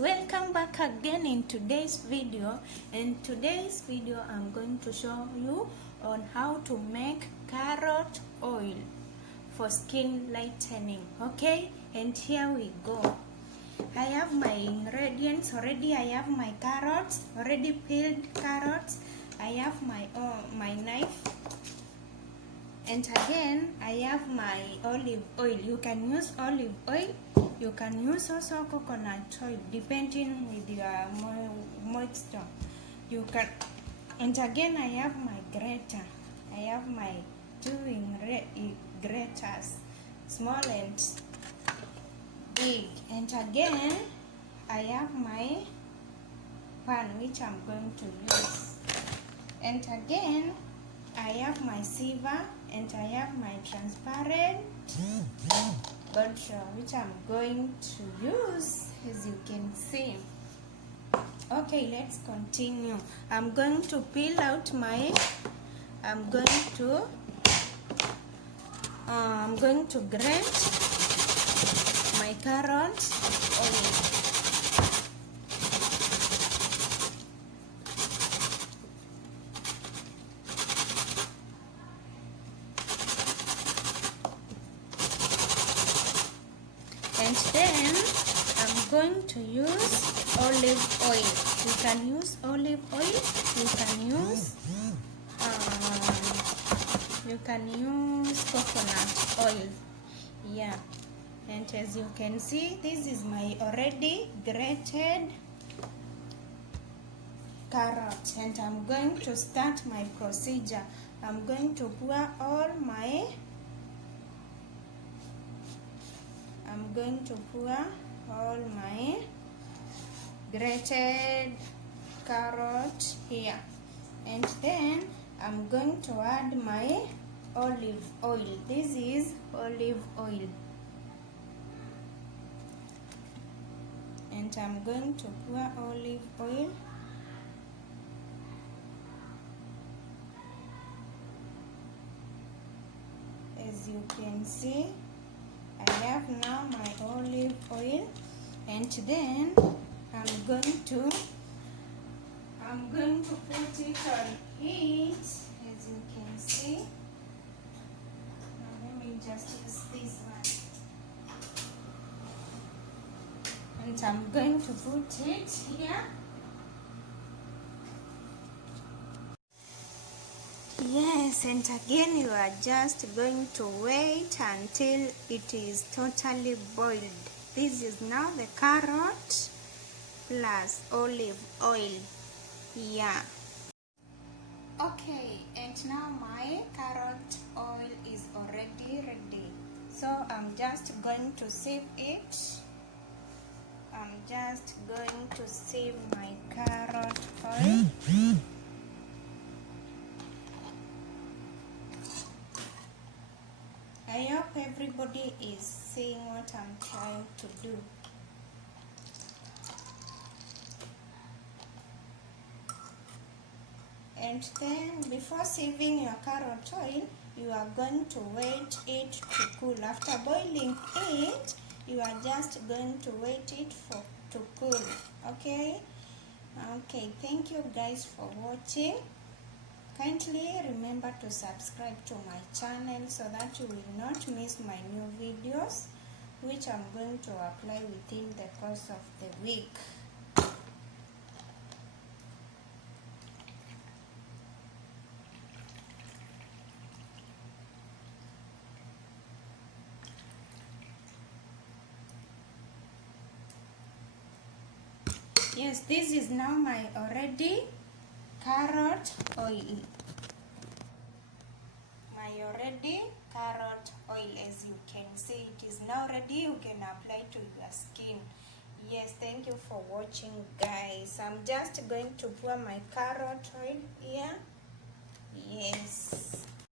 welcome back again in today's video. In today's video I'm going to show you on how to make carrot oil for skin lightening. Okay, and here we go. I have my ingredients already. I have my carrots, already peeled carrots. I have my knife, and again I have my olive oil. You can use olive oil, you can use also coconut oil depending with your moisture. You can, and again I have my grater. I have my two graters, small and big, and again I have my pan which I'm going to use, and again I have my SIEVER, and I have my transparent bottle which I'm going to use, as you can see. Okay, let's continue. I'm going to peel out my, I'm going to grate my carrot oil. And then I'm going to use olive oil. You can use olive oil. You can use coconut oil. Yeah. And as you can see, this is my already grated carrot. And I'm going to start my procedure. I'm going to pour all my grated carrot here, and then I'm going to add my olive oil. This is olive oil, and I'm going to pour olive oil. As you can see, I have now my olive oil, and then I'm going to put it on heat, as you can see. Now let me just use this one, and I'm going to put it here. Yes, and again you are just going to wait until it is totally boiled. This is now the carrot plus olive oil. Yeah. Okay, and now my carrot oil is already ready. So I'm just going to sieve it. I'm just going to sieve my carrot oil. I hope everybody is seeing what I'm trying to do. And then before sieving your carrot oil, you are going to wait it to cool. After boiling it, you are just going to wait it to cool. Okay? Okay, thank you guys for watching. Kindly remember to subscribe to my channel so that you will not miss my new videos, which I'm going to apply within the course of the week. Yes, this is now my already carrot oil. My already carrot oil, as you can see, it is now ready. You can apply to your skin. Yes, thank you for watching, guys. I'm just going to pour my carrot oil here. Yes.